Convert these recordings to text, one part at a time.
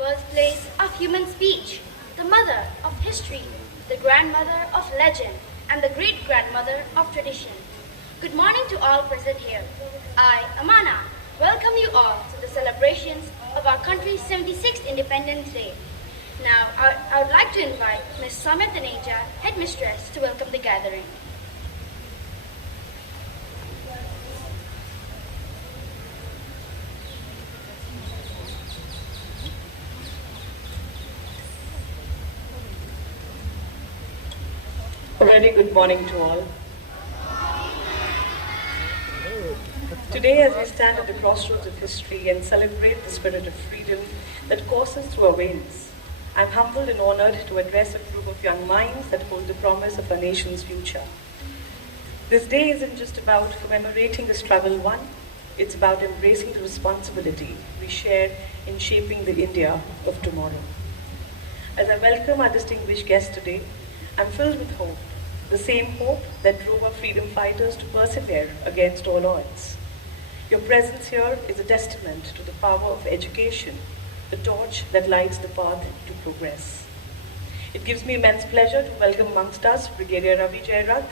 birthplace of human speech, the mother of history, the grandmother of legend, and the great-grandmother of tradition. Good morning to all present here. I, Amana, welcome you all to the celebrations of our country's 76th Independence Day. Now, I would like to invite Ms. Samit Taneja, Headmistress, to welcome the gathering. A very good morning to all. Today, as we stand at the crossroads of history and celebrate the spirit of freedom that courses through our veins, I'm humbled and honored to address a group of young minds that hold the promise of our nation's future. This day isn't just about commemorating the struggle won, it's about embracing the responsibility we share in shaping the India of tomorrow. As I welcome our distinguished guests today, I'm filled with hope, the same hope that drove our freedom fighters to persevere against all odds. Your presence here is a testament to the power of education, the torch that lights the path to progress. It gives me immense pleasure to welcome amongst us Brigadier Ravi Jairath,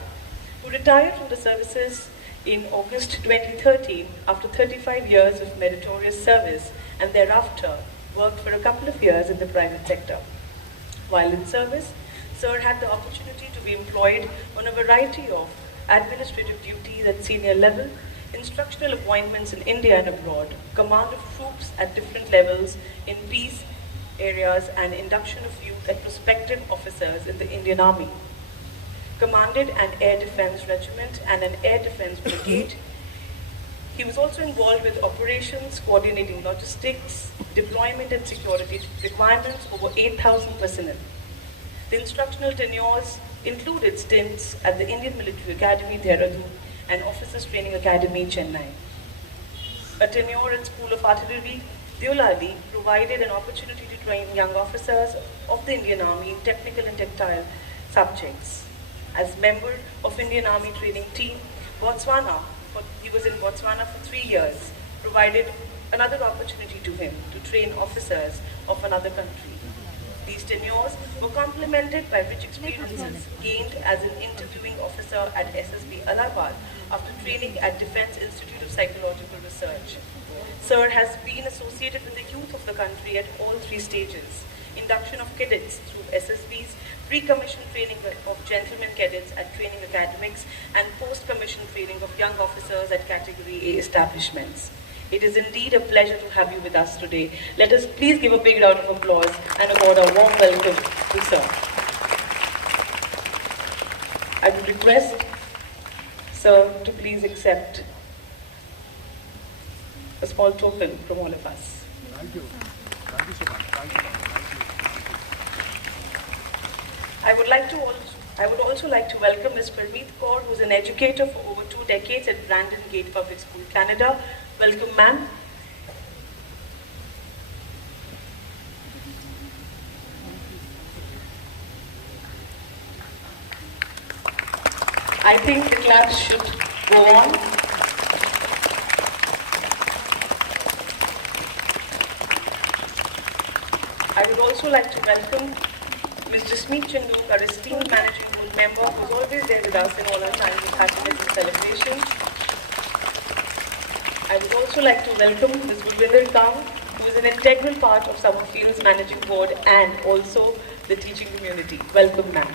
who retired from the services in August 2013 after 35 years of meritorious service and thereafter worked for a couple of years in the private sector. While in service, Sir had the opportunity to be employed on a variety of administrative duties at senior level, instructional appointments in India and abroad, command of troops at different levels in peace areas, and induction of youth and prospective officers in the Indian Army. Commanded an air defense regiment and an air defense brigade. He was also involved with operations, coordinating logistics, deployment and security requirements over 8,000 personnel. The instructional tenures included stints at the Indian Military Academy, Dehradun, and Officers Training Academy, Chennai. A tenure at School of Artillery, Deolali, provided an opportunity to train young officers of the Indian Army in technical and tactile subjects. As member of Indian Army training team, he was in Botswana for 3 years, provided another opportunity to him to train officers of another country. These tenures were complemented by rich experiences gained as an interviewing officer at SSB Allahabad after training at Defence Institute of Psychological Research. Sir has been associated with the youth of the country at all 3 stages: induction of cadets through SSBs, pre-commission training of gentlemen cadets at training academics, and post-commission training of young officers at Category A establishments. It is indeed a pleasure to have you with us today. Let us please give a big round of applause and accord a warm welcome to Sir. I would request Sir to please accept a small token from all of us. Thank you. Thank you so much. Thank you. I would also like to welcome Ms. Parmeet Kaur, who is an educator for over 2 decades at Brandon Gate Public School, Canada. Welcome, ma'am. I think the class should go on. I would also like to welcome Mr. Smeet Chanduk, our esteemed managing board member, who is always there with us in all our times of happiness and celebrations. I would also like to welcome Ms. Gulwinder Kaur, who is an integral part of Summerfield's managing board and also the teaching community. Welcome, ma'am.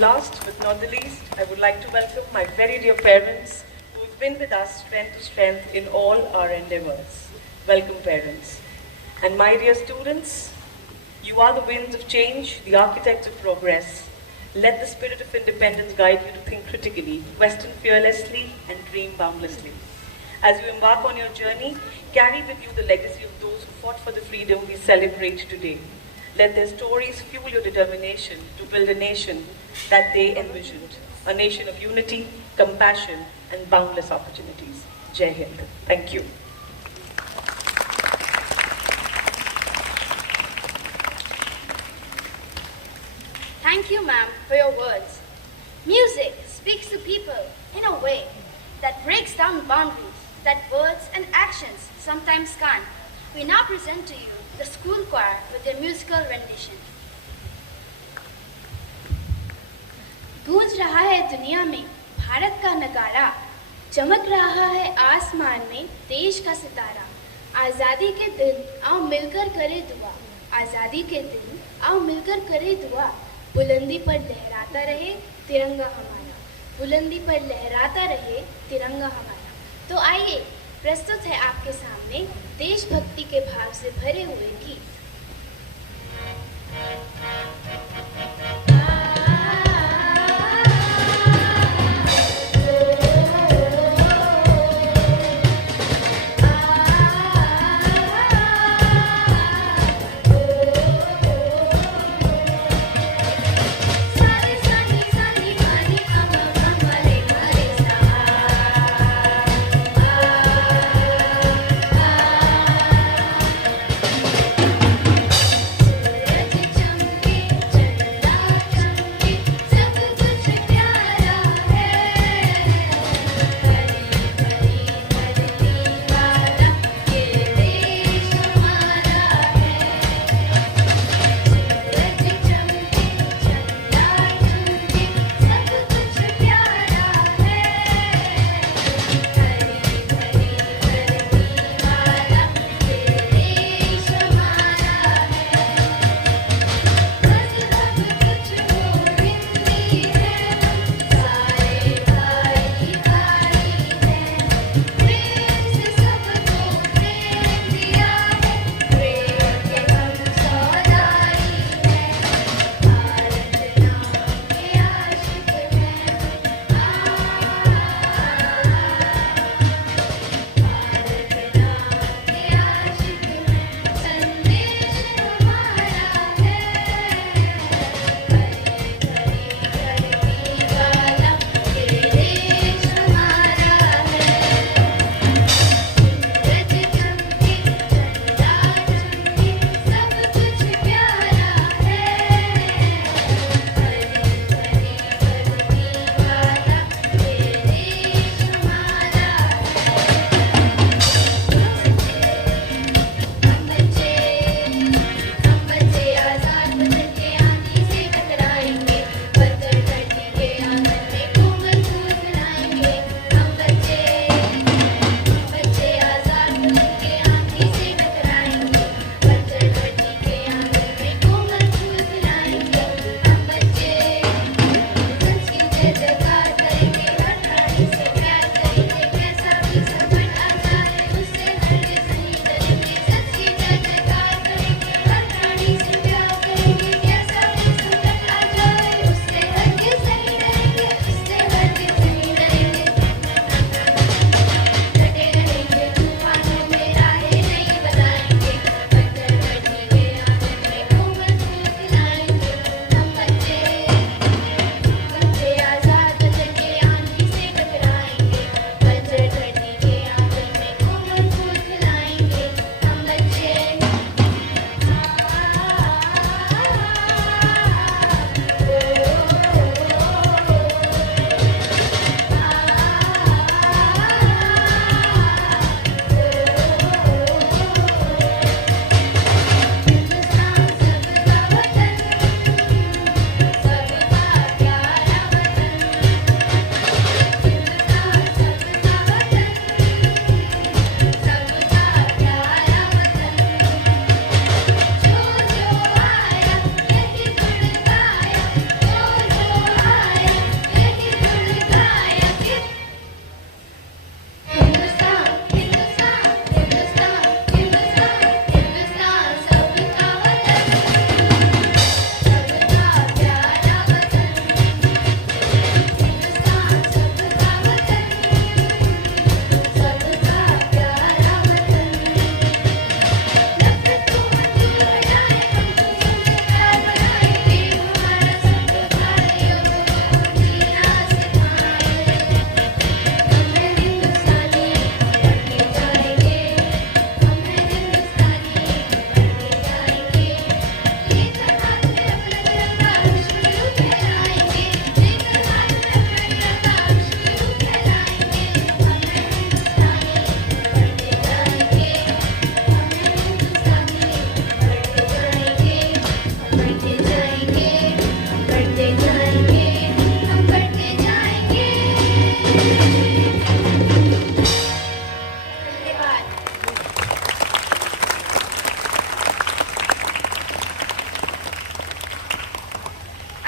Last but not the least, I would like to welcome my very dear parents who have been with us strength to strength in all our endeavors. Welcome, parents. And my dear students, you are the winds of change, the architects of progress. Let the spirit of independence guide you to think critically, question fearlessly, and dream boundlessly. As you embark on your journey, carry with you the legacy of those who fought for the freedom we celebrate today. Let their stories fuel your determination to build a nation that they envisioned, a nation of unity, compassion, and boundless opportunities. Jai Hind. Thank you. Thank you, ma'am, for your words. Music speaks to people in a way that breaks down boundaries that words and actions sometimes can't. We now present to you the school choir with their musical rendition. गूंज रहा है दुनिया में भारत का नगारा, चमक रहा है आसमान में देश का सितारा। आज़ादी के दिन आओ मिलकर करे दुआ, आज़ादी के दिन आओ मिलकर करे दुआ। बुलंदी पर लहराता रहे तिरंगा हमारा, बुलंदी पर लहराता रहे तिरंगा हमारा। तो आइए प्रस्तुत है आपके सामने देशभक्ति के भाव से भरे हुए गीत।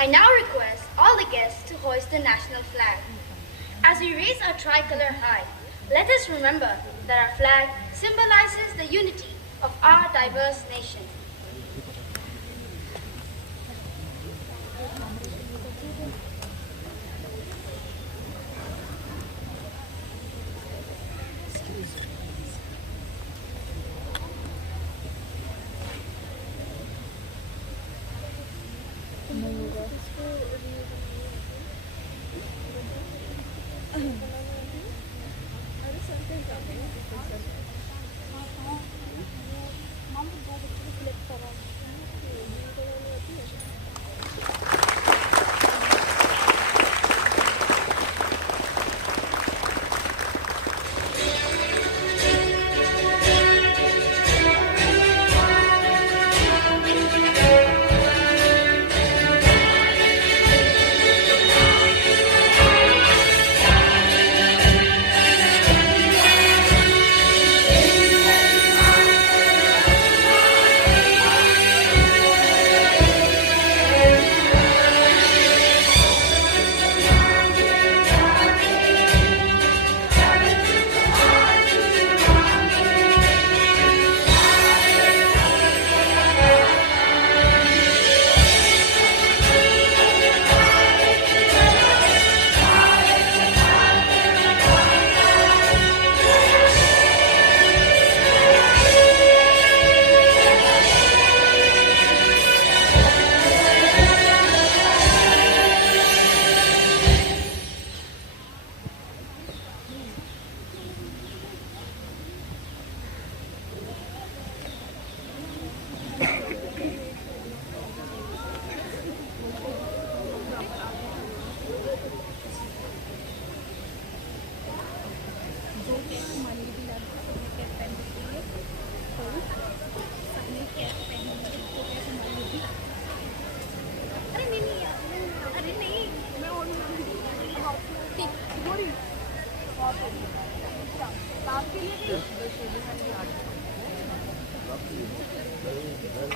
I now request all the guests to hoist the national flag. As we raise our tricolor high, let us remember that our flag symbolizes the unity of our diverse nation.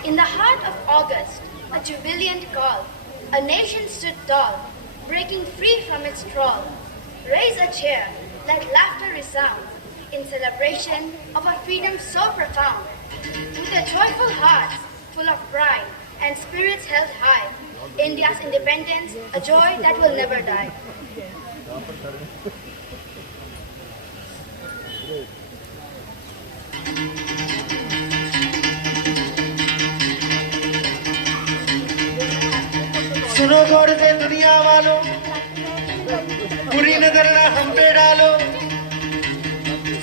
In the heart of August, a jubilant call, a nation stood tall, breaking free from its thrall. Raise a cheer, let laughter resound, in celebration of a freedom so profound. With a joyful hearts full of pride and spirits held high, India's independence, a joy that will never die. सुनो गौर से दुनिया वालों, बुरी नजर ना हम पे डालो।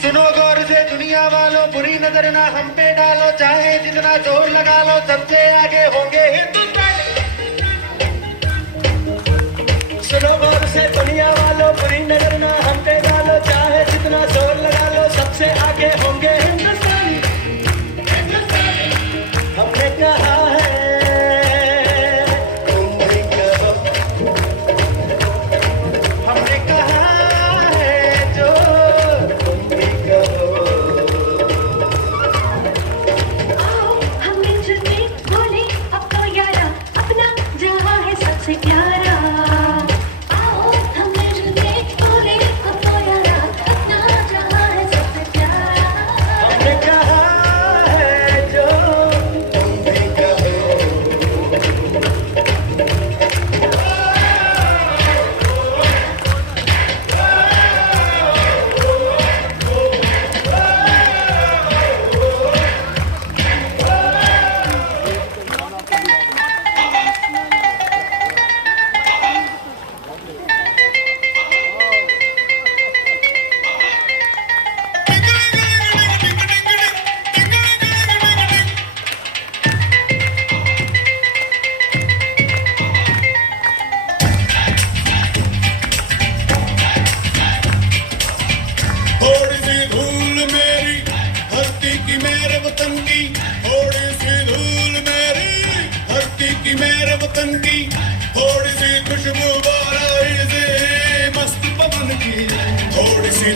सुनो गौर से दुनिया वालों, बुरी नजर ना हम पे डालो। चाहे जितना जोर लगा लो, सबसे आगे होंगे हिंदुस्तानी। सुनो गौर से दुनिया वालों, बुरी नजर ना हम पे डालो। चाहे जितना जोर लगा लो, सबसे आगे होंगे हिंदुस्तानी। हमने कहा है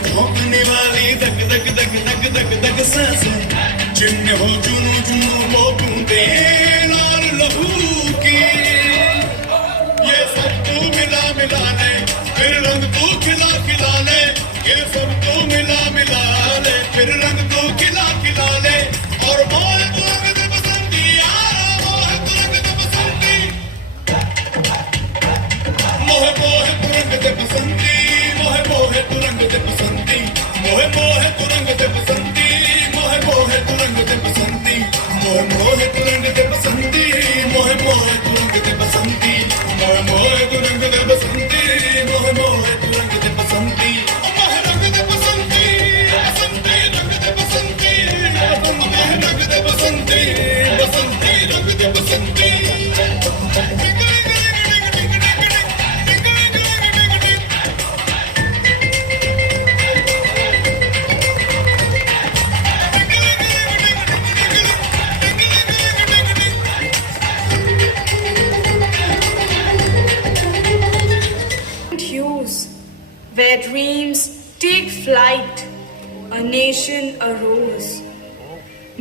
धोखने वाली दग दग दग दग दग दग सांसें जिनमें हो जुनू जुनू वो बूंदे लाल लहू की तुरंग दे बसंती मोहे मोहे तुरंग दे बसंती मोहे मोहे तुरंग दे बसंती मोहे मोहे तुरंग दे बसंती मोहे रंग दे बसंती बसंती रंग दे बसंती मोहे रंग दे बसंती बसंती रंग दे बसंती Hues, where dreams take flight, a nation arose,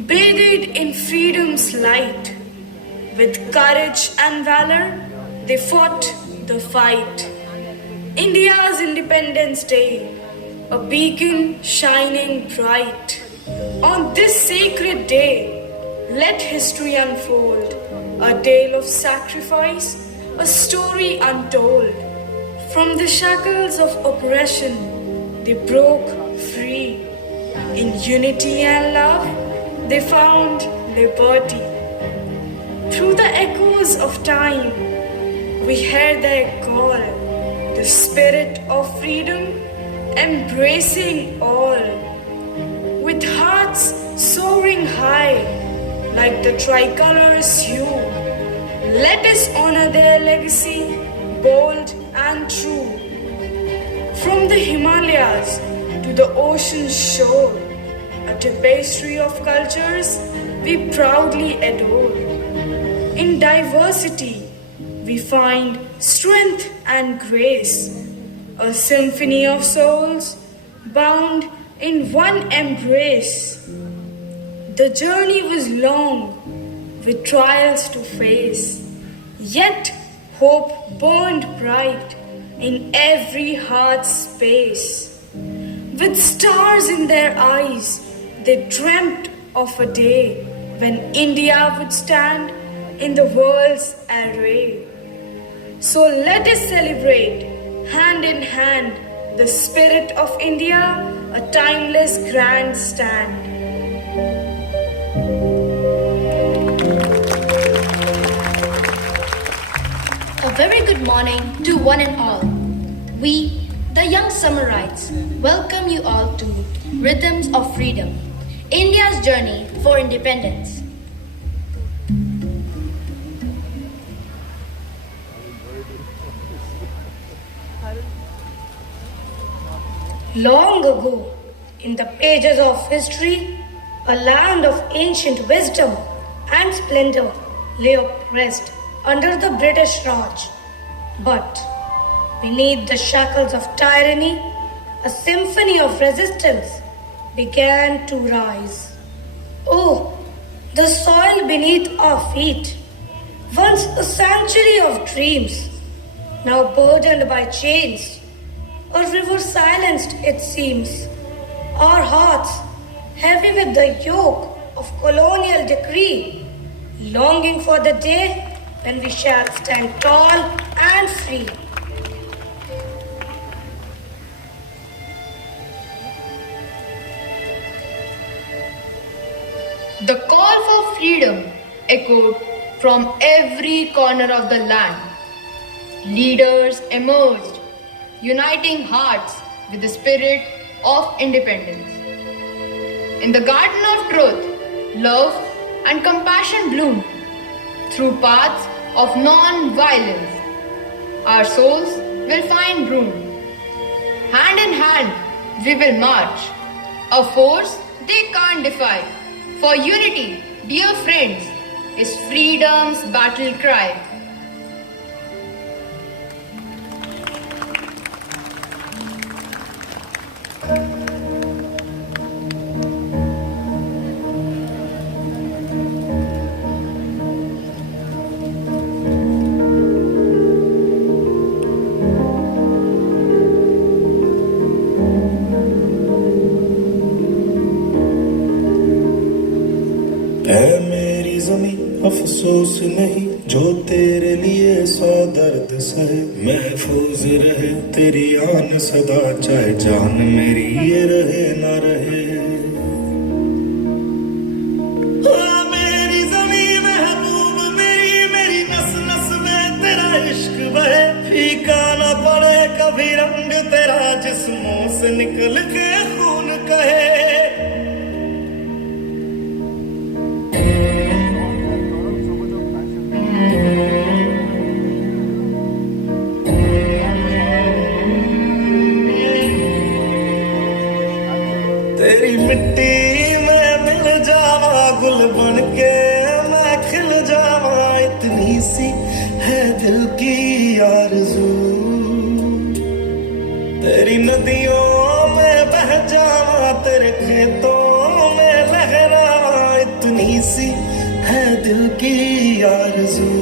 bathed in freedom's light. With courage and valor, they fought the fight. India's Independence Day, a beacon shining bright. On this sacred day, let history unfold, a tale of sacrifice, a story untold. From the shackles of oppression, they broke free. In unity and love, they found liberty. Through the echoes of time, we hear their call, the spirit of freedom embracing all. With hearts soaring high, like the tricolor's hue, let us honor their legacy, bold and true. From the Himalayas to the ocean shore, a tapestry of cultures we proudly adore. In diversity, we find strength and grace, a symphony of souls bound in one embrace. The journey was long, with trials to face, yet hope burned bright in every heart's space. With stars in their eyes, they dreamt of a day when India would stand in the world's array. So let us celebrate, hand in hand, the spirit of India, a timeless grandstand. A very good morning to one and all. We, the young Summerites, welcome you all to Rhythms of Freedom, India's journey for independence. Long ago, in the pages of history, a land of ancient wisdom and splendor lay oppressed under the British Raj. But beneath the shackles of tyranny, a symphony of resistance began to rise. Oh, the soil beneath our feet, once a sanctuary of dreams, now burdened by chains, a river silenced it seems, our hearts heavy with the yoke of colonial decree, longing for the day when we shall stand tall and free. The call for freedom echoed from every corner of the land. Leaders emerged, uniting hearts with the spirit of independence. In the garden of truth, love and compassion bloomed through paths of non-violence. Our souls will find room. Hand in hand, we will march, a force they can't defy. For unity, dear friends, is freedom's battle cry. ऐ मेरी ज़मीं अफसोस नहीं जो तेरे लिए सौ दर्द सहे महफूज रहे तेरी आन सदा चाहे जान मेरी ये रहे ना रहे। मेरी ज़मीं मुंह से निकल के खून कहे तेरी मिट्टी में मिल जावा गुल बन के मैं खिल जावा इतनी सी है दिल की आरज़ू तेरी नदियों में बह जावा तेरे खेतों में लहरावा इतनी सी है दिल की आरज़ू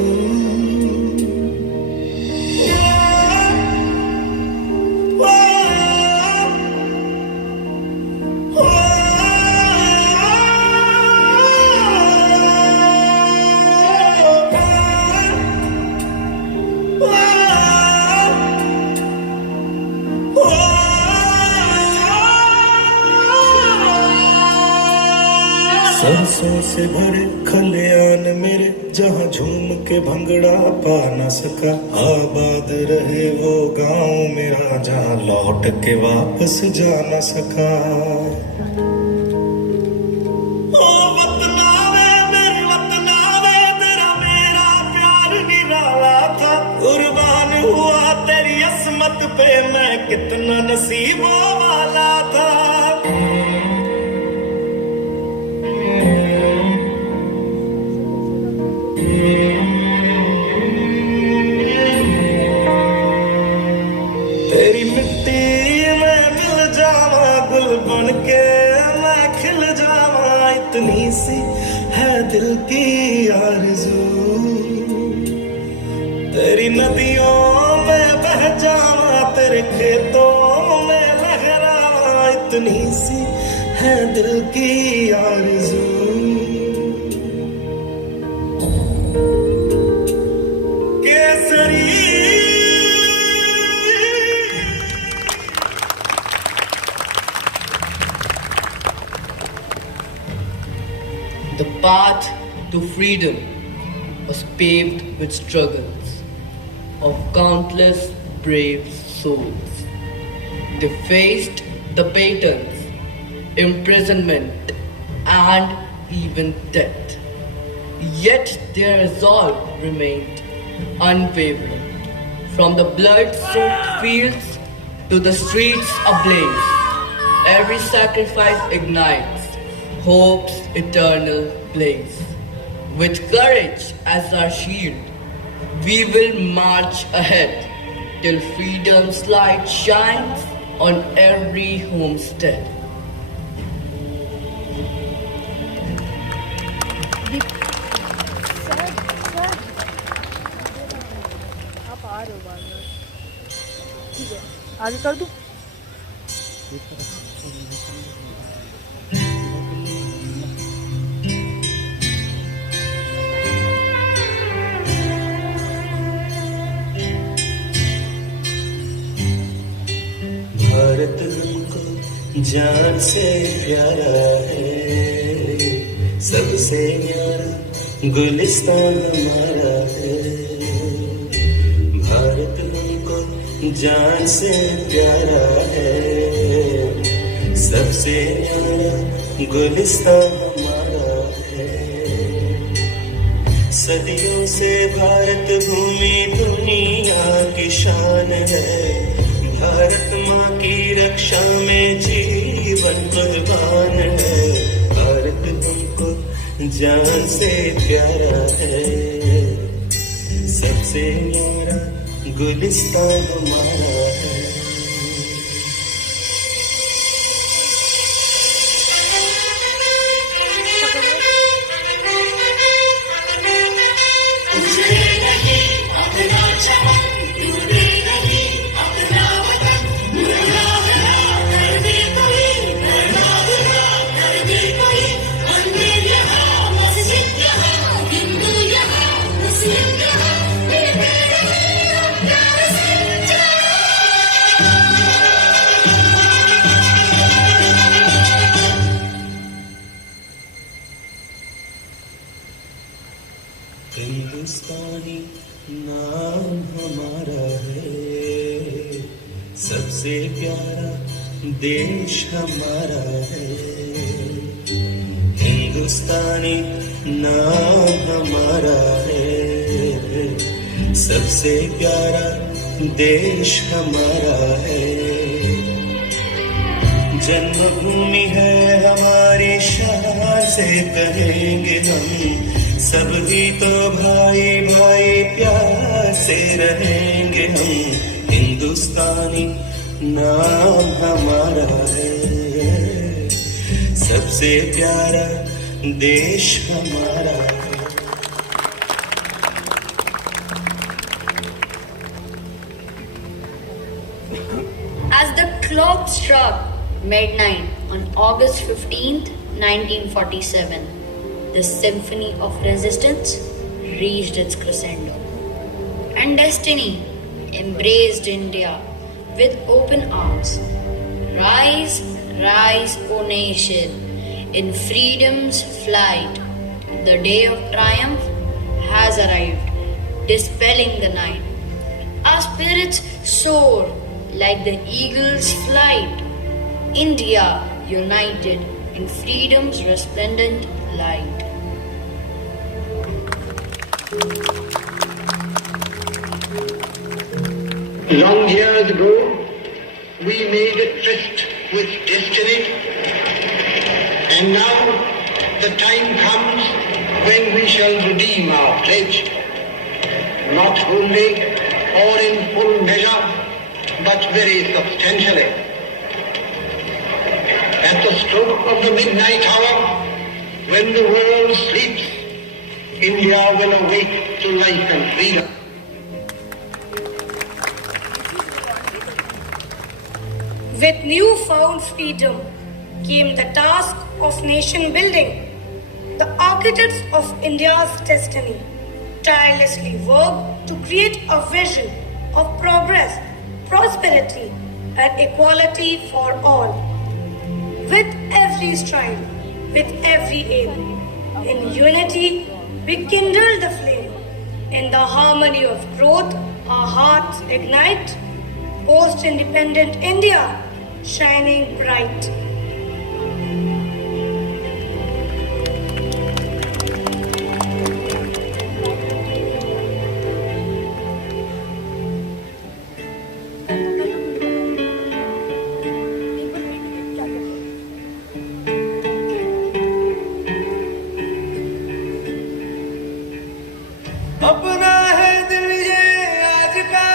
सरसों से भरे खलियान मेरे जहाँ झूम के भंगड़ा पा न सका आबाद रहे वो गांव मेरा जहाँ लौट के वापस जा न सका ओ वतना वे मेरी वतना वे तेरा मेरा प्यार निराला था कुर्बान हुआ तेरी असमत पे मैं कितना नसीबों वाला था तेरी मिट्टी में मिल जावा गुल बन के मैं खिल जावा इतनी सी है दिल की आरज़ू तेरी नदियों में बह जावा तेरे खेतों में लहरावा इतनी सी है दिल की आरज़ू The path to freedom was paved with struggles of countless brave souls. They faced the patterns, imprisonment, and even death. Yet their resolve remained unwavering. From the blood-soaked fields to the streets ablaze, every sacrifice ignites hope's eternal blaze. With courage as our shield, we will march ahead till freedom's light shines on every homestead. आगे कर दूं? भारत हमको जान से प्यारा है सबसे न्यारा गुलिस्तान हमारा है भारत हमको जान से प्यारा है सबसे न्यारा गुलिस्तान हमारा है सदियों से भारत भूमि दुनिया की शान है भारत माँ की रक्षा में जीवन कुर्बान है भारत हमको जान से प्यारा है सबसे न्यारा गुलिस्तान हमारा है हिंदुस्तानी नाम हमारा है सबसे प्यारा देश हमारा है, हिंदुस्तानी नाम हमारा है, सबसे प्यारा देश हमारा है। जन्मभूमि है हमारी, शान से कहेंगे हम, सभी तो भाई भाई प्यार से रहेंगे हम। हिंदुस्तानी नाम हमारा है, सबसे प्यारा देश हमारा है। As the clock struck midnight on August 15th, 1947, the symphony of resistance reached its crescendo, and destiny embraced India with open arms. Rise, rise, O nation, in freedom's flight. The day of triumph has arrived, dispelling the night. Our spirits soar like the eagle's flight. India united in freedom's resplendent light. Long years ago, we made a tryst with destiny, and now the time comes when we shall redeem our pledge, not wholly or in full measure, but very substantially. At the stroke of the midnight hour, when the world sleeps, India will awake to life and freedom. With newfound freedom came the task of nation building. The architects of India's destiny tirelessly worked to create a vision of progress, prosperity, and equality for all. With every stride, with every aim, in unity we kindle the flame. In the harmony of growth, our hearts ignite. Post-independent India, shining bright. अपना है दिल ये आज का,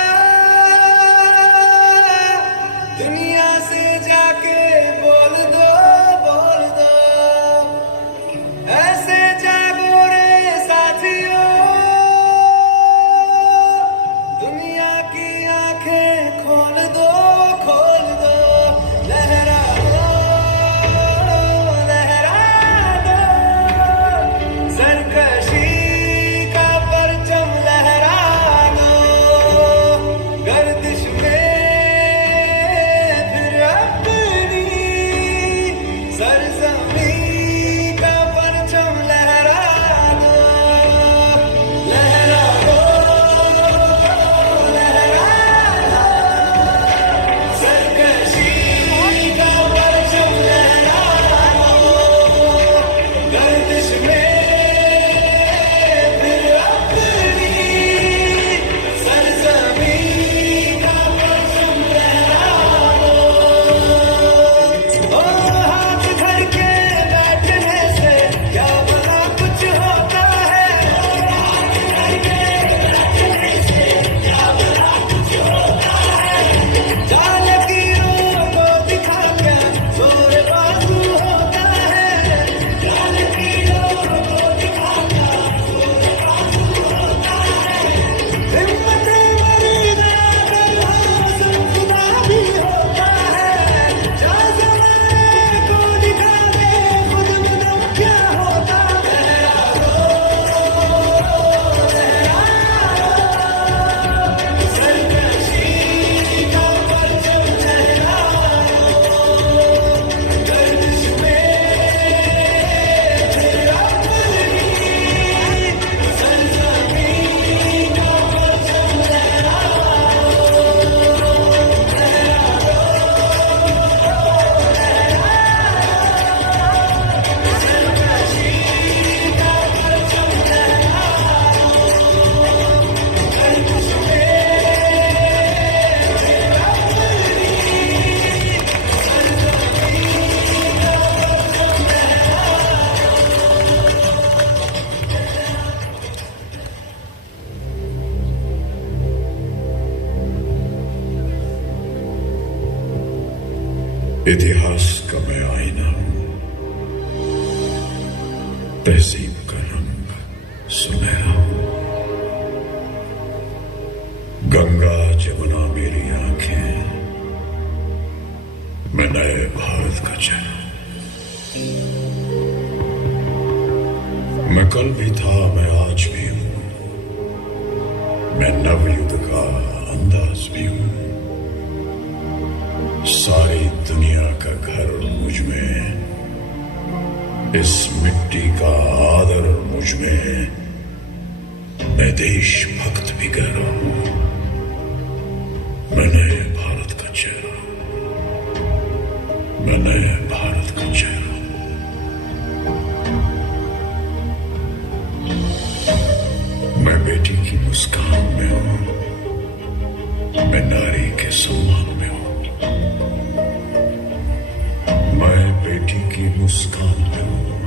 दुनिया से जाके बोल दो, बोल दो। ऐसे जागो रे साथियों, दुनिया की आंखें खोल दो, खोल दो। लहरा दो, लहरा दो, सरकशी का परचम इतिहास का मैं आईना हूं, तहजीब का रंग सुनहरा हूं। गंगा जमुना मेरी आंखें, मैं नए भारत का चेहरा। मैं कल भी था, मैं आज भी हूं, मैं नवयुग का अंदाज भी हूं। सारी दुनिया का घर मुझ में, इस मिट्टी का आदर मुझ में। मैं देशभक्त भी गहरा हूं, मैं नए भारत का चेहरा, मैं नए भारत का चेहरा। मैं बेटी की मुस्कान में हूं, मैं नारी के सम्मान में हूं। मैं बेटी की मुस्कान में हूं,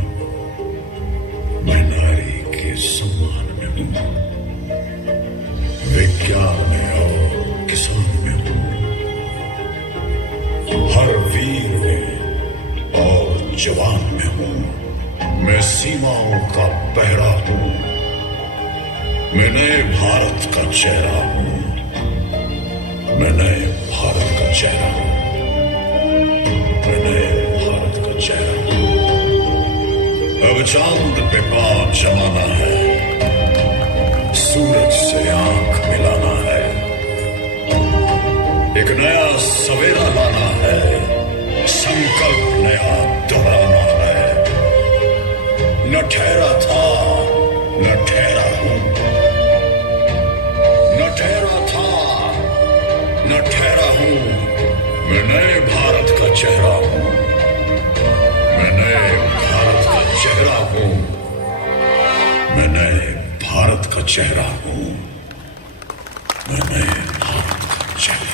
मैं नारी के सम्मान में हूं। विज्ञान में और किसान में हूं, हर वीर में और जवान में हूं। मैं सीमाओं का पहरा हूं, मैं नए भारत का चेहरा हूं, मैं नए भारत का चेहरा हूं, मैं नए भारत का चेहरा हूं। अब चांद पे पांव जमाना है, सूरज से आंख मिलाना है। एक नया सवेरा लाना है, संकल्प नया दोहराना है। न ठहरा था, न ठहरा हूं, न ठहरा था, न ठहरा हूं। मैं नए भारत का चेहरा हूं, मैं नए भारत का चेहरा हूं, मैं नए भारत का चेहरा हूं, मैं नए भारत का चेहरा।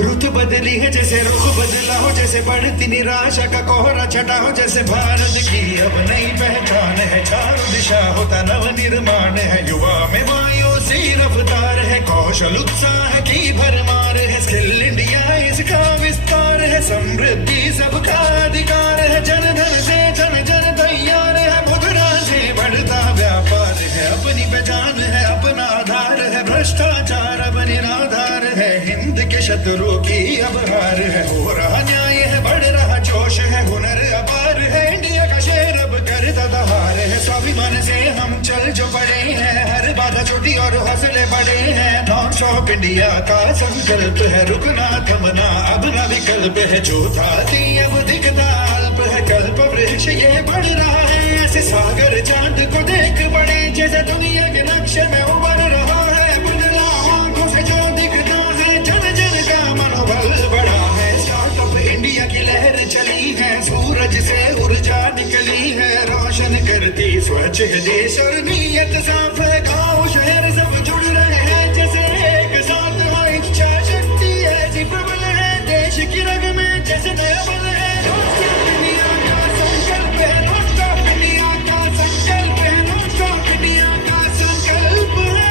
रुत बदली है जैसे रुख बदला हो, जैसे बढ़ती निराशा का कोहरा छटा हो। जैसे भारत की अब नई पहचान है, चारों दिशा होता नव निर्माण है। युवा में वायु सी रफ्तार है, कौशल उत्साह की भरमार है। स्किल इंडिया इसका विस्तार है, समृद्धि सबका अधिकार है। जन धन से जन जन तैयार है, मुद्रा से बढ़ता व्यापार है। अपनी पहचान है, अपना आधार है, भ्रष्टाचार अब निराधार है। हिंद के शत्रु की अब हार है, हो रहा न्याय है, बढ़ रहा जोश है। हुनर अपार है, इंडिया का शेर अब करता दहार है। स्वाभिमान से हम चल जो पड़े हैं, हर बाधा छोटी और हौसले बड़े हैं। नॉन स्टॉप इंडिया का संकल्प है, रुकना थमना अब न विकल्प है। जो था थी अब दिखता अल्प है, कल्प वृक्ष ये बढ़ रहा है। ऐसे सागर चांद को देख बड़े, जैसे दुनिया के नक्शे में उभर रहा है। बदला आंखों से जो दिखता है, जन जन का मनोबल बढ़ा है। स्टार्टअप इंडिया की लहर चली है, सूरज से ऊर्जा निकली है। रोशन करती स्वच्छ है देश और नीयत साफ है। गांव शहर सब जुड़ रहे हैं, जैसे एक साथ हो। इच्छा शक्ति है जी प्रबल है, देश की रग में जैसे नया बल है। इंडिया का संकल्प है, नॉन-स्टॉप इंडिया का संकल्प है, नॉन-स्टॉप इंडिया का संकल्प है।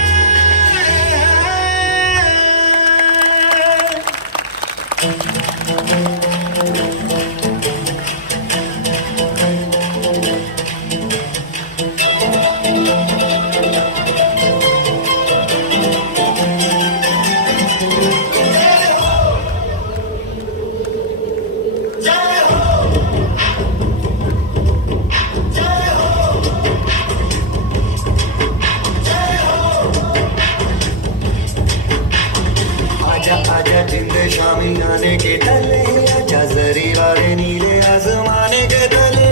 आजा जिंद शामी आने के तले, आजा जरी वाले नीले आसमाने के तले।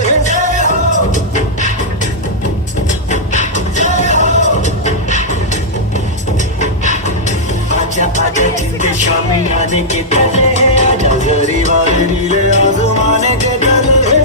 आजा आजा जिंद शामी आने के तले, आजा जरी वाले नीले आसमाने के तले।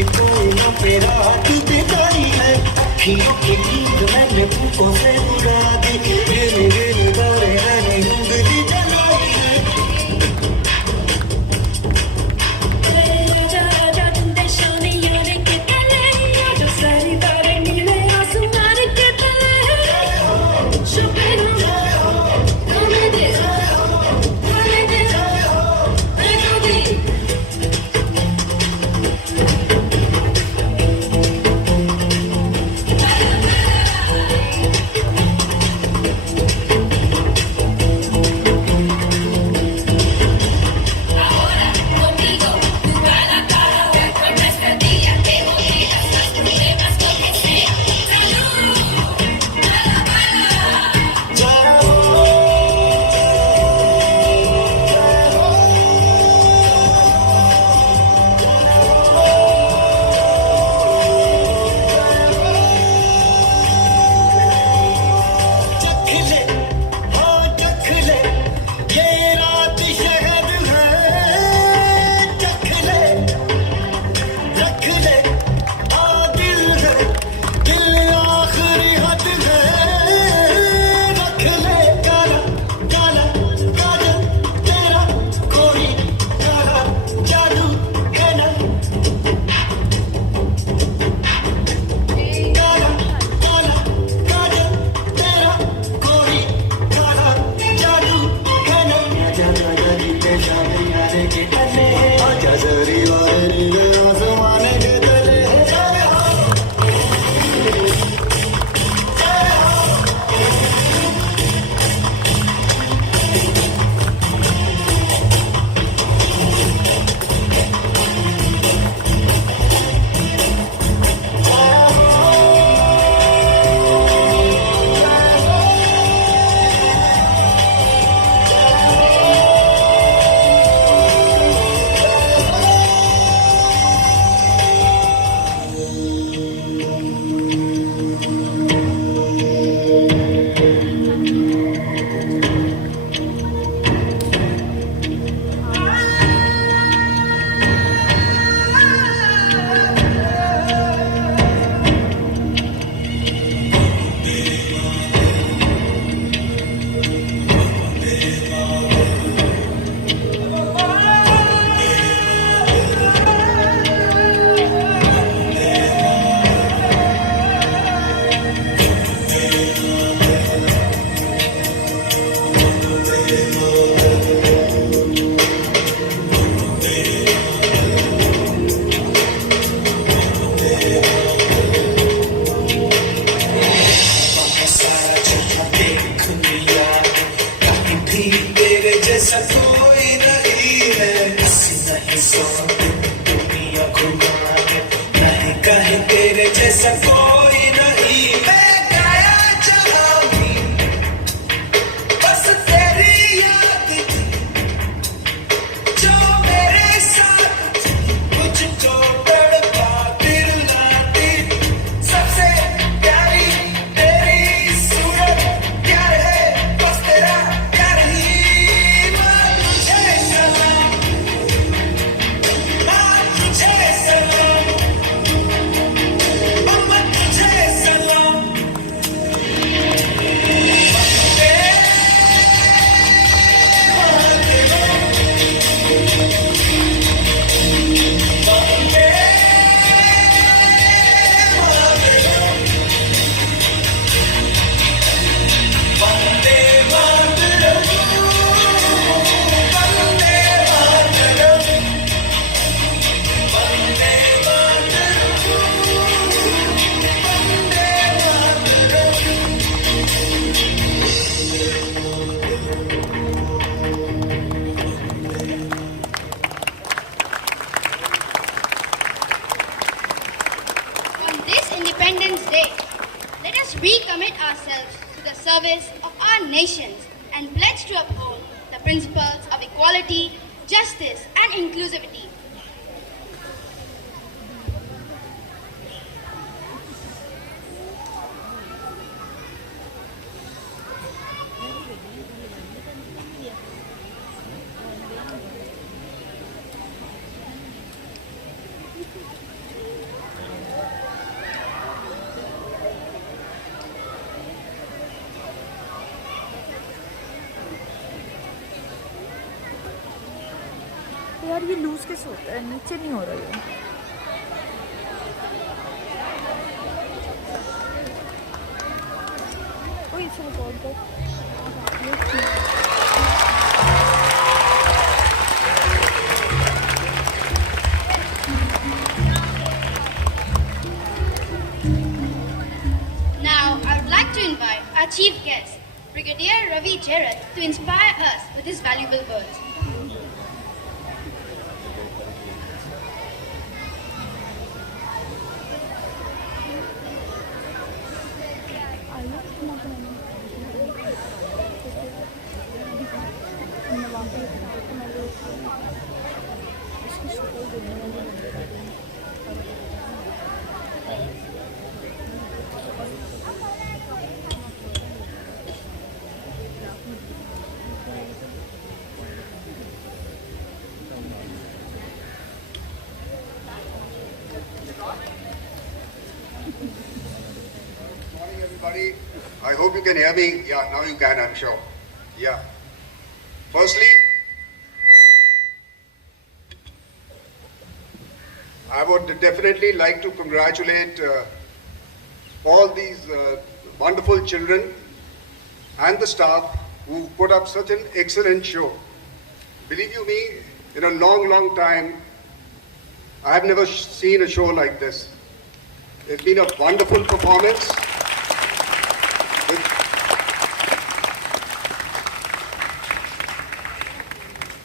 के कोयलों पे रात बिताई है, अखियों की नींद मैंने फूकों से उड़ा दी, गिन गिन तारे मैंने उंगली जलाई है। recommit ourselves to the service of our nations and pledge to uphold the principles of equality, justice, and inclusivity. यार ये लूज कैसे होता है, नीचे नहीं हो रहा है। ओए चलो बहुत Now, I would like to invite our chief guest, Brigadier Ravi Jairath, to inspire us with his valuable words. Morning, everybody. I hope you can hear me. Yeah, now you can, I'm sure. Yeah. Firstly, I would definitely like to congratulate all these wonderful children and the staff who put up such an excellent show. Believe you me, in a long, long time, I have never seen a show like this. It's been a wonderful performance.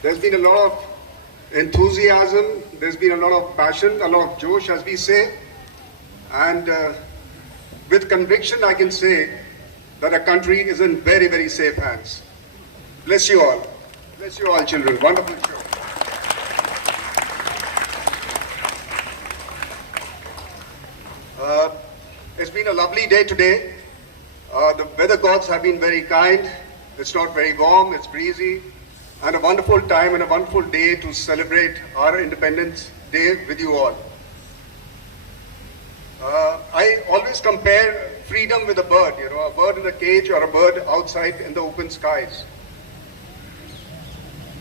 There's been a lot of enthusiasm, there's been a lot of passion, a lot of josh, as we say. And with conviction, I can say that our country is in very, very safe hands. Bless you all. Bless you all, children. Wonderful show. It's been a lovely day today. The weather gods have been very kind. It's not very warm, it's breezy. And a wonderful time and a wonderful day to celebrate our Independence Day with you all. I always compare freedom with a bird, a bird in a cage or a bird outside in the open skies.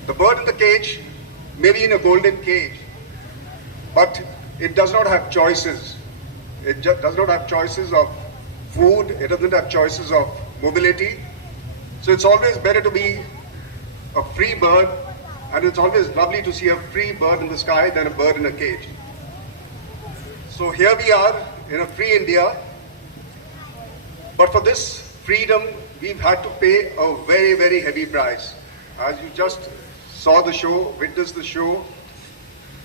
The bird in the cage may be in a golden cage, but it does not have choices. It does not have choices of food, it doesn't have choices of mobility. So it's always better to be a free bird, and it's always lovely to see a free bird in the sky than a bird in a cage. So here we are in a free India, but for this freedom, we've had to pay a very, very heavy price. As you just saw the show, witnessed the show,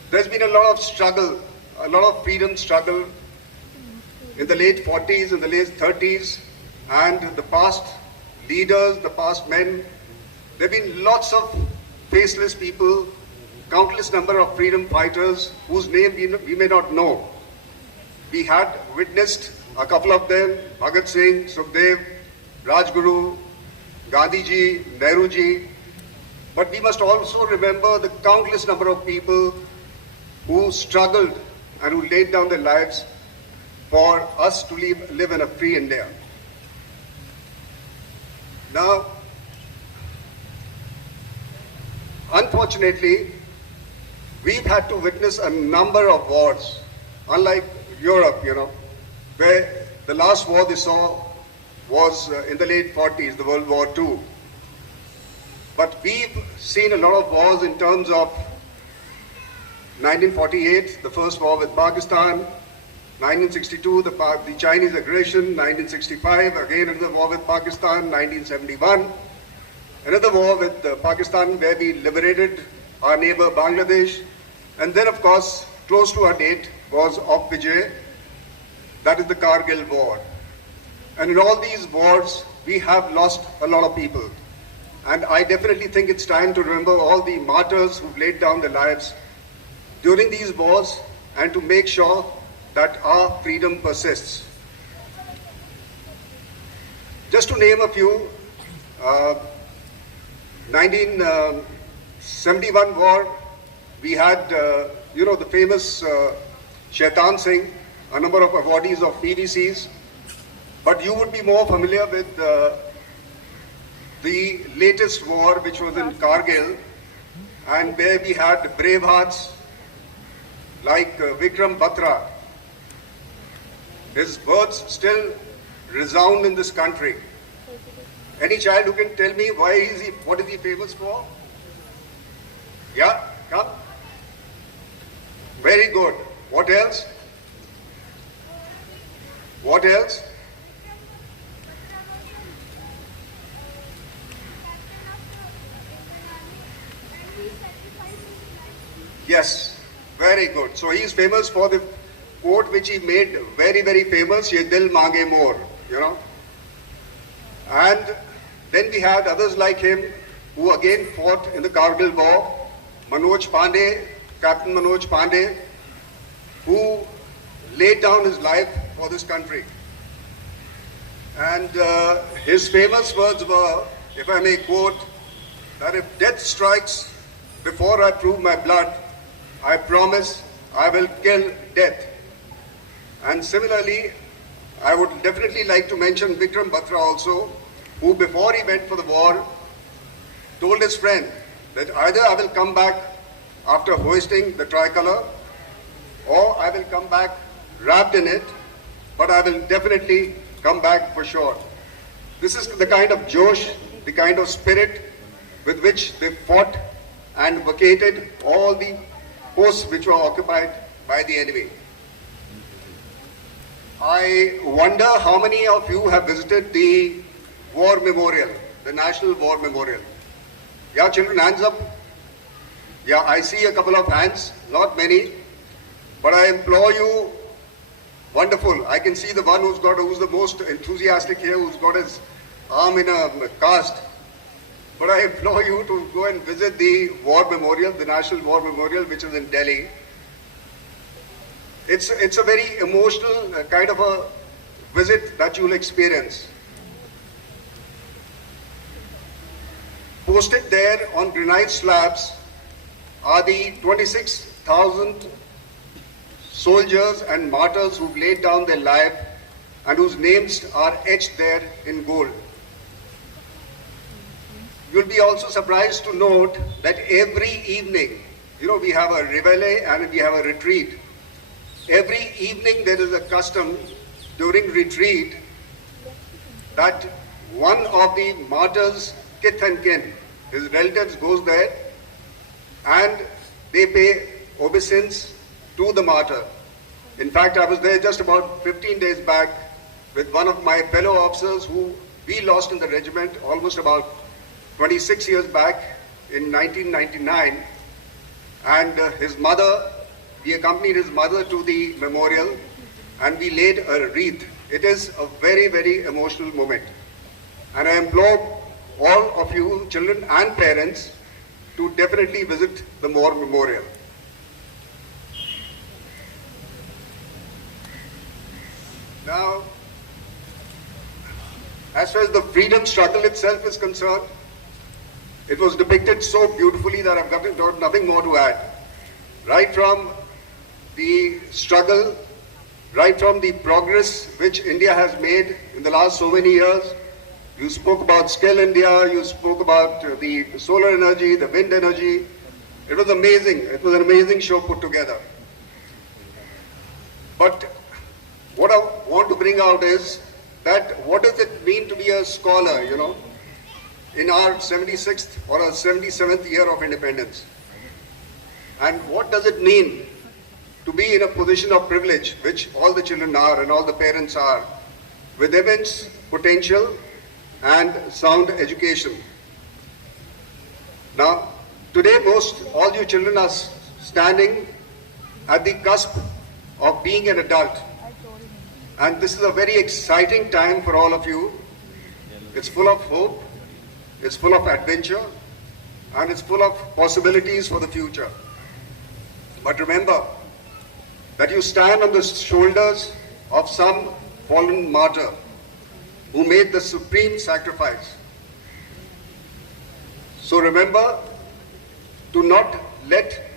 there's been a lot of struggle, a lot of freedom struggle in the late 40s, in the late 30s, and the past leaders, the past men. There have been lots of faceless people, countless number of freedom fighters whose name we may not know. We had witnessed a couple of them: Bhagat Singh, Sukhdev, Rajguru, Gandhiji, Nehruji. But we must also remember the countless number of people who struggled and who laid down their lives for us to live in a free India. Now, unfortunately, we've had to witness a number of wars, unlike Europe, where the last war they saw was in the late 40s, the World War II. But we've seen a lot of wars in terms of 1948, the first war with Pakistan, 1962, the Chinese aggression, 1965, again another war with Pakistan, 1971, another war with Pakistan where we liberated our neighbor Bangladesh, and then of course, close to our date was Op Vijay, that is the Kargil war. And in all these wars, we have lost a lot of people. And I definitely think it's time to remember all the martyrs who've laid down their lives during these wars and to make sure that our freedom persists. Just to name a few, 1971 war, we had, the famous Shaitan Singh, a number of awardees of PVCs, but you would be more familiar with the latest war, which was in Kargil, and where we had brave hearts like Vikram Batra. His words still resound in this country. Any child who can tell me what is he famous for? Yeah, come. Very good. What else? What else? Yes, very good. So he is famous for the quote which he made very, very famous, "Ye dil mange more," you know. And then we had others like him who again fought in the Kargil War. Manoj Pandey, Captain Manoj Pandey, who laid down his life for this country. And his famous words were, if I may quote, that if death strikes before I prove my blood, I promise I will kill death. And similarly, I would definitely like to mention Vikram Batra also, who before he went for the war, told his friend that either I will come back after hoisting the tricolor, or I will come back wrapped in it, but I will definitely come back for sure. This is the kind of Josh, the kind of spirit with which they fought and vacated all the posts which were occupied by the enemy. I wonder how many of you have visited the War Memorial, the National War Memorial. Yeah, children, hands up. Yeah, I see a couple of hands, not many, but I implore you, wonderful. I can see the one who's the most enthusiastic here, who's got his arm in a cast. But I implore you to go and visit the War Memorial, the National War Memorial, which is in Delhi. It's a very emotional kind of a visit that you'll experience. Posted there on granite slabs are the 26,000 soldiers and martyrs who've laid down their life and whose names are etched there in gold. You'll be also surprised to note that every evening, we have a reveille and we have a retreat. Every evening there is a custom during retreat that one of the martyrs' kith and kin, his relatives, goes there and they pay obeisance to the martyr. In fact, I was there just about 15 days back with one of my fellow officers who we lost in the regiment almost about 26 years back in 1999, and his mother, we accompanied his mother to the memorial and we laid a wreath. It is a very, very emotional moment. And I implore all of you, children and parents, to definitely visit the War Memorial. Now, as far as the freedom struggle itself is concerned, it was depicted so beautifully that I've got nothing more to add. Right from the struggle, right from the progress which India has made in the last so many years. You spoke about Skill India, you spoke about the solar energy, the wind energy. It was amazing. It was an amazing show put together. But what I want to bring out is that what does it mean to be a scholar, in our 76th or our 77th year of independence? And what does it mean to be in a position of privilege, which all the children are and all the parents are, with immense potential and sound education? Now, today all you children are standing at the cusp of being an adult. And this is a very exciting time for all of you. It's full of hope, it's full of adventure, and it's full of possibilities for the future. But remember that you stand on the shoulders of some fallen martyr who made the supreme sacrifice. So remember to not let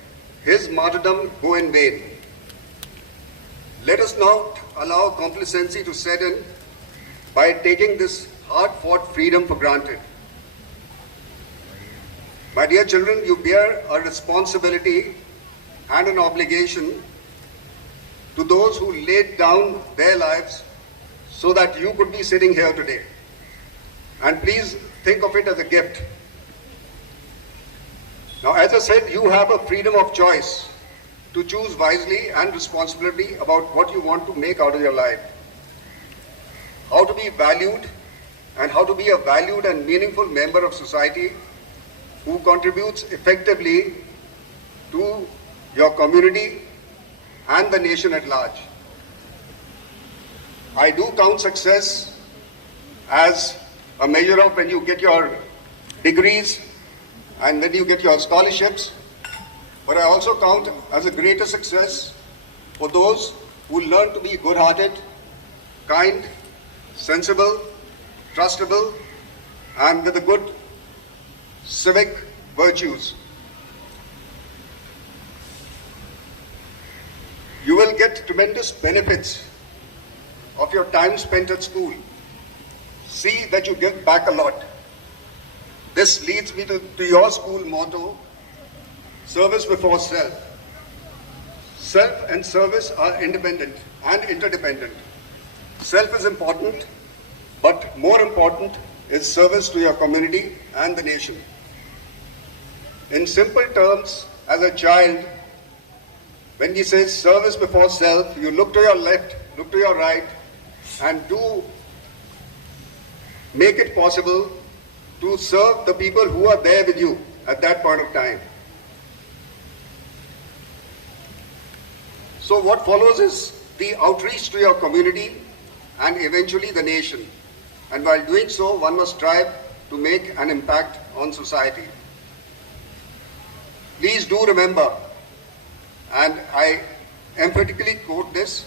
his martyrdom go in vain. Let us not allow complacency to set in by taking this hard-fought freedom for granted. My dear children, you bear a responsibility and an obligation to those who laid down their lives so that you could be sitting here today. And please think of it as a gift. Now, as I said, you have a freedom of choice to choose wisely and responsibly about what you want to make out of your life, how to be valued, and how to be a valued and meaningful member of society who contributes effectively to your community and the nation at large. I do count success as a measure of when you get your degrees and when you get your scholarships, but I also count as a greater success for those who learn to be good-hearted, kind, sensible, trustable, and with the good civic virtues. You will get tremendous benefits of your time spent at school. See that you give back a lot. This leads me to your school motto, service before self. Self and service are independent and interdependent. Self is important, but more important is service to your community and the nation. In simple terms, as a child, when he says service before self, you look to your left, look to your right, and do make it possible to serve the people who are there with you at that point of time. So what follows is the outreach to your community and eventually the nation. And while doing so, one must strive to make an impact on society. Please do remember, and I emphatically quote this,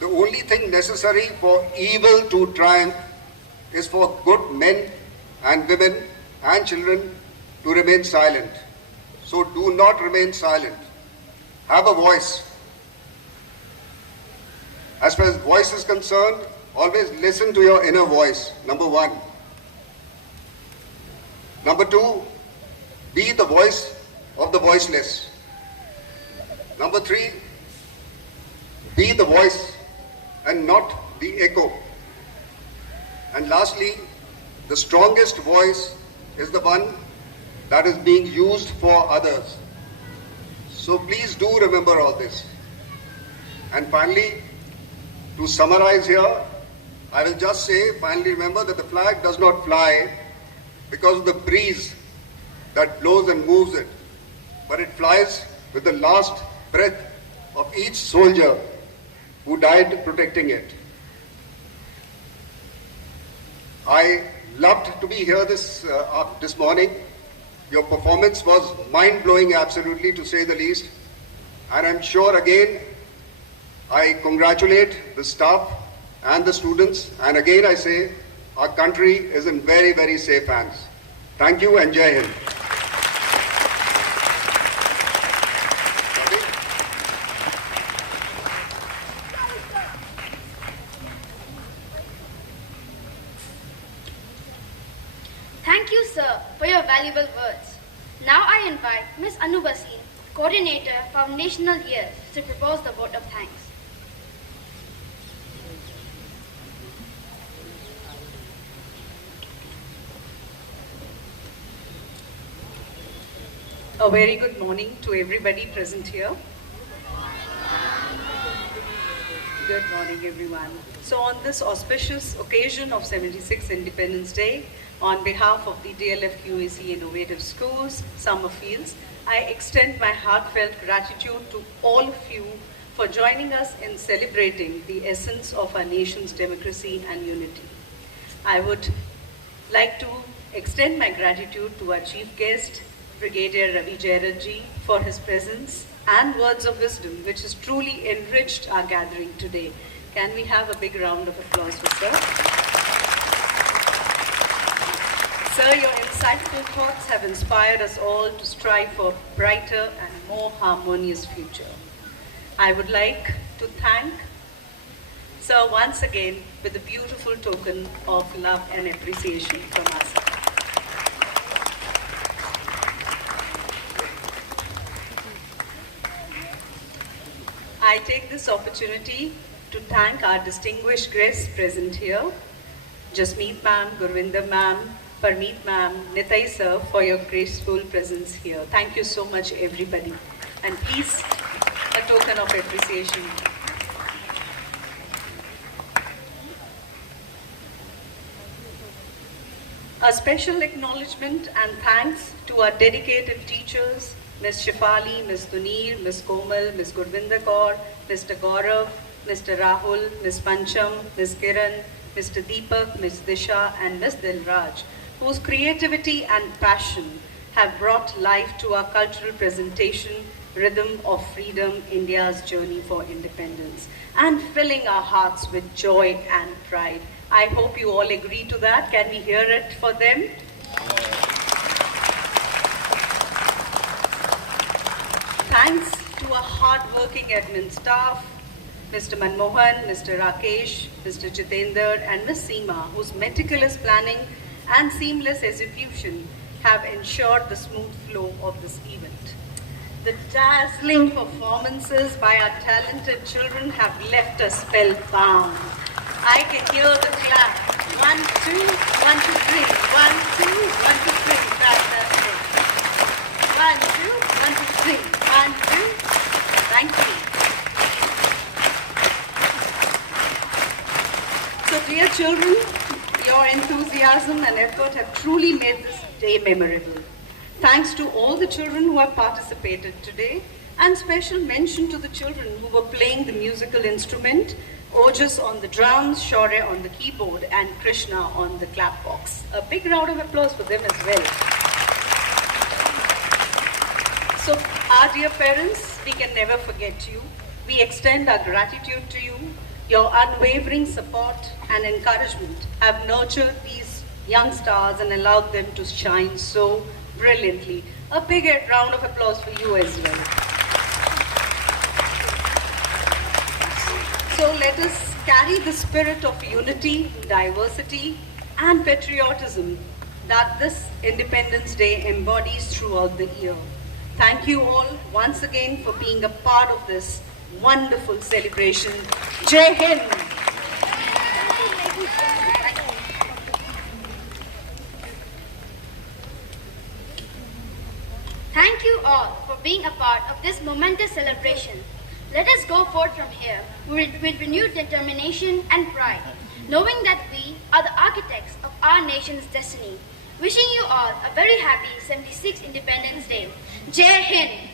the only thing necessary for evil to triumph is for good men and women and children to remain silent. So do not remain silent. Have a voice. As far as voice is concerned, always listen to your inner voice, number one. Number two, be the voice of the voiceless. Number three, be the voice and not the echo. And lastly, the strongest voice is the one that is being used for others. So please do remember all this. And finally, to summarize here, I will just say, finally remember that the flag does not fly because of the breeze that blows and moves it, but it flies with the last breath of each soldier who died protecting it. I loved to be here this morning. Your performance was mind-blowing, absolutely, to say the least. And I'm sure, again, I congratulate the staff and the students. And again, I say, our country is in very, very safe hands. Thank you and Jai Hind. Thank you, sir, for your valuable words. Now I invite Ms. Anubasi, Coordinator, Foundational Years, to propose the vote of thanks. A very good morning to everybody present here. Good morning, everyone. So on this auspicious occasion of 76th Independence Day, on behalf of the DLF QAC Innovative Schools, Summerfields, I extend my heartfelt gratitude to all of you for joining us in celebrating the essence of our nation's democracy and unity. I would like to extend my gratitude to our chief guest, Brigadier Ravi Jairath ji, for his presence and words of wisdom, which has truly enriched our gathering today. Can we have a big round of applause for Sir? Sir, your insightful thoughts have inspired us all to strive for a brighter and more harmonious future. I would like to thank Sir once again with a beautiful token of love and appreciation from us. I take this opportunity to thank our distinguished guests present here, Jasmeet ma'am, Gurvinder ma'am, Parmeet ma'am, Nitai sir, for your graceful presence here. Thank you so much, everybody. And please, a token of appreciation. A special acknowledgement and thanks to our dedicated teachers, Ms. Shifali, Ms. Dunir, Ms. Komal, Ms. Gurvinder Kaur, Mr. Gaurav, Mr. Rahul, Ms. Pancham, Ms. Kiran, Mr. Deepak, Ms. Disha, and Ms. Dilraj, whose creativity and passion have brought life to our cultural presentation, Rhythm of Freedom, India's Journey for Independence, and filling our hearts with joy and pride. I hope you all agree to that. Can we hear it for them? Thanks to our hard-working admin staff, Mr. Manmohan, Mr. Rakesh, Mr. Jitender, and Ms. Seema, whose meticulous planning and seamless execution have ensured the smooth flow of this event. The dazzling performances by our talented children have left us spellbound. I can hear the clap. 1, 2, 1, 2, 3. 1, 2, 1, 2, 3. Fantastic. 1, 2, 1, 2, 3. 1, 2. Thank you. So, dear children, your enthusiasm and effort have truly made this day memorable. Thanks to all the children who have participated today, and special mention to the children who were playing the musical instrument, Ojas on the drums, Shaurya on the keyboard, and Krishna on the clap box. A big round of applause for them as well. So, our dear parents, we can never forget you. We extend our gratitude to you. Your unwavering support and encouragement have nurtured these young stars and allowed them to shine so brilliantly. A big round of applause for you as well. So let us carry the spirit of unity, diversity, and patriotism that this Independence Day embodies throughout the year. Thank you all once again for being a part of this wonderful celebration. Jai Hind! Thank you all for being a part of this momentous celebration. Let us go forth from here with renewed determination and pride, knowing that we are the architects of our nation's destiny. Wishing you all a very happy 76th Independence Day. Jai Hind!